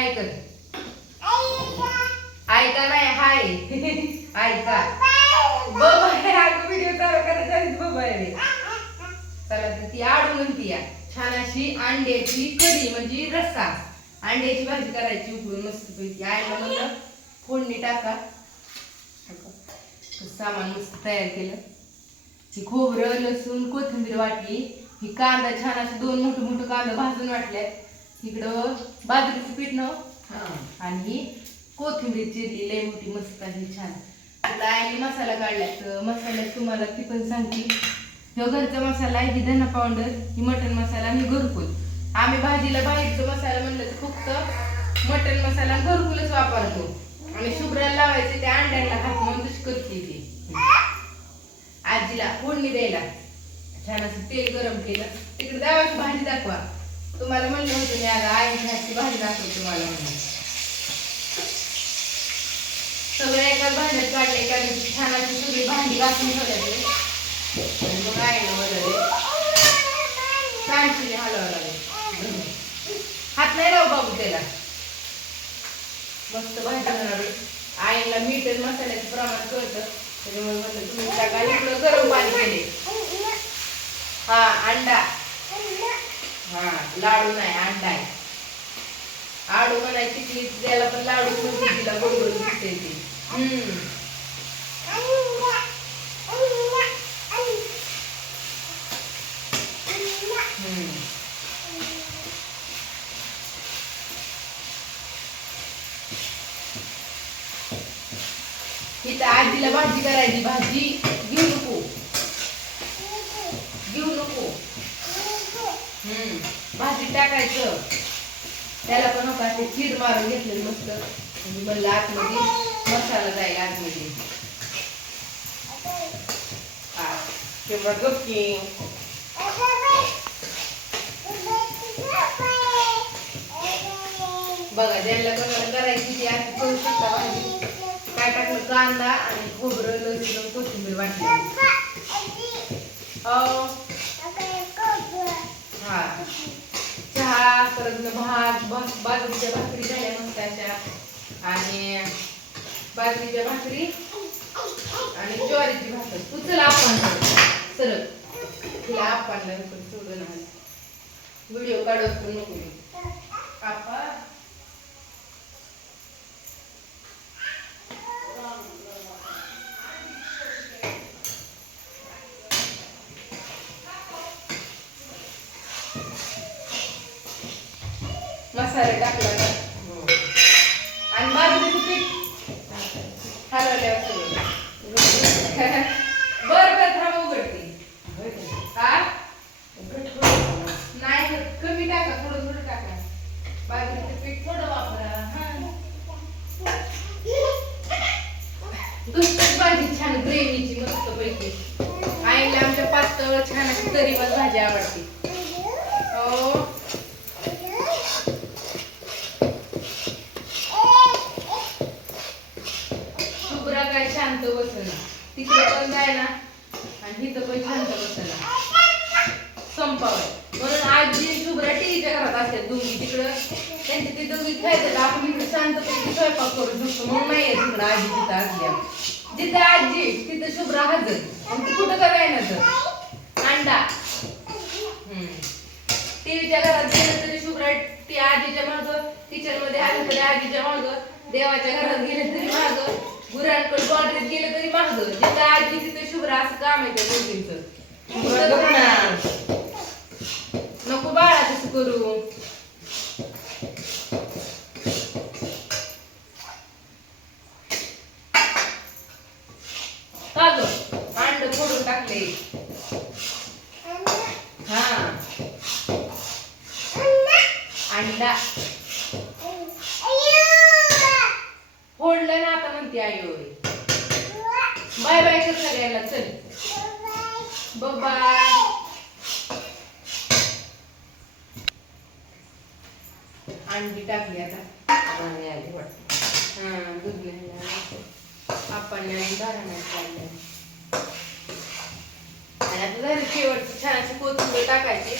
हाय कर. ऐका नाही हाय. ऐका बाबा अगं व्हिडिओ चालू करायचा आहे बाबा चला तर ती आडू म्हणती या छान अशी अंड्याची कढी म्हणजे रस्सा. अंड्याची भाजी करायची उकळून मस्त पैकी. आईला म्हणलं फोडणी टाका. सामान मस्त तयार केलं. ही खोबरं लसूण कोथिंबीर वाटली ही कांदा छान असं दोन मोठे मोठे कांदा भाजून वाटल्यात. इकडं बाजरीचं पीठ न? आणि ही. कोथिंबीर चिरली लय मोठी मस्त अशी छान. आता आईने मसाला काढलाय तर मसाल्यात तुम्हाला ती पण सांगते. ह्यो घरचा मसाला आहे ही धना पावडर ही मटन मसाला आणि घरकुल. आम्ही भाजीला बाहेरचा मसाला म्हणलं तर फक्त मटन मसाला घरकुलच वापरतो. आणि शुभ्राला लावायचे त्या अंड्याला हात म्हणून तशी करते ती. आजीला फोडणी द्यायला. छान असं तेल गरम केलं. तिकडे देवाची भाजी दाखवा. तुम्हाला म्हणलं होतं मी आज आईची भाजी दाखवली तुम्हाला म्हणून. सगळ्या एकाच भांड्यात काढले कारण की छान सगळी भांडी घासून ठेवल्याचे मग आईला वगैरे कांशीने हलवावं लागेल. हात नाही लावू बाबू त्याला. मस्त भाजी होणार आईला मीठ आणि मसाल्याचं प्रमाण कळतं. त्याच्यामुळे म्हणलं तुम्ही टाका इकडं गरम पाणी केले हा अंडा. हा लाडू नाही अंडा आहे. आडू म्हणायची ती त्याला पण लाडू म्हणते तिला गोड दिसते ती. हम्म. हम्म. इथं आजीला भाजी करायची भाजी घेऊ नको घेऊ नको हम्म भाजी टाकायचं त्याला पण हो नका ते चीड मारून घेतलं मस्त. म्हणजे म्हणलं आतमध्ये मसाला जाईल आतमध्ये. हा तेव्हा बघा ज्यांना कोणाला करायची ती आधी करू शकता भाजी. काय टाकलं? कांदा आणि खोबरं लसूण कोथिंबीर वाटली. हो. परत भात बाजरीच्या भाकरी झाल्या मस्त आणि बाजरीच्या भाकरी आणि ज्वारीची भाकर. तू आपण सरळ. तिला आपण सोडून व्हिडिओ काढत पण नको. आपण मसाला टाकला ना आणि बाजरीचं पीठ हलवल्यावर सगळं बर बर थांब उघडते. हा? नाही कमी टाका थोडं थोडं टाका. बाजरीचं पीठ थोडं वापरा. हा. दुसरीच भाजी छान ग्रेव्हीची मस्त पैकी आईला आमच्या पातळ छान अशी तरीवर भाजी आवडते. हो शुभ्रा काय शांत बसना तिकडे पण जायना आणि हिथं पण शांत बसना संपावर. म्हणून आजी शुभ्रा टीव्हीच्या घरात असतात दोघी तिकडं. त्यांचे ते दोघी खेळतात आपण इकडे शांतपैकी स्वयंपाक करू शकतो म्हणून नाही आहे तिकडं आजी तिथं असल्या जिथं आजी तिथं शुभ्रा हजर. आणि ती कुठं करायला तर? अंडा. टीव्हीच्या घरात गेलं तरी शुभ्रा ती आजीच्या मागं किचनमध्ये आलं तरी आजीच्या मागं देवाच्या घरात गेलं तरी मागं. गुरांकडे बॉर्डरीत गेलं तरी माग जिथं आजी तिथं शुभ्रा असं काम आहे त्या दोघींचं. नको बाळा तसं करू. का ग अंड फोडून टाकले हा अंडा फोडलं ना आता म्हणते आई होय बाय बाय कर सगळ्यांना चल. बाय. अंडी टाकली आता. आणि आली वाटतं. हा दूध घ्यायला आपण आणि दाराने काढले आणि आता झालं शेवटचं छान अशी कोथिंबीर टाकायची.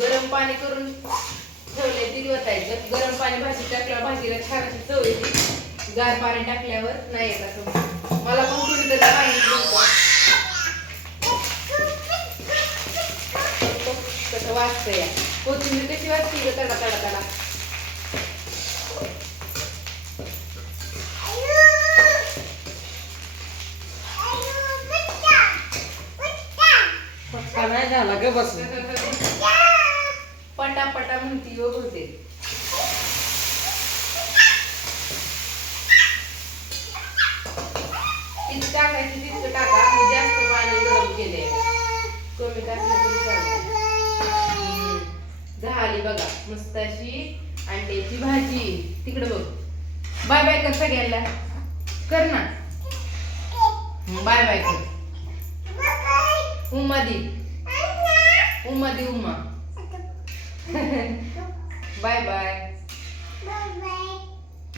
गरम पाणी करून ठेवले ती वतायचं गरम पाणी भाजी टाकल्यावर भाजीला छान अशी चव येते. गार पाणी टाकल्यावर नाही येत असं. मला पण कसं या कोथिंबीर कशी वाचते ग तडा तडा तडा पटका नाही झाला ग बस पटा पटा म्हणती योग होते टाकायची तितकं टाका मी जास्त पाणी गरम केले कमी टाकलं झाली बघा. मस्त अशी अंड्याची भाजी. तिकडे बघ. बाय बाय कर सगळ्यांना. कर ना. बाय बाय कर. उमा दी. उमा दी उमा. Bye bye.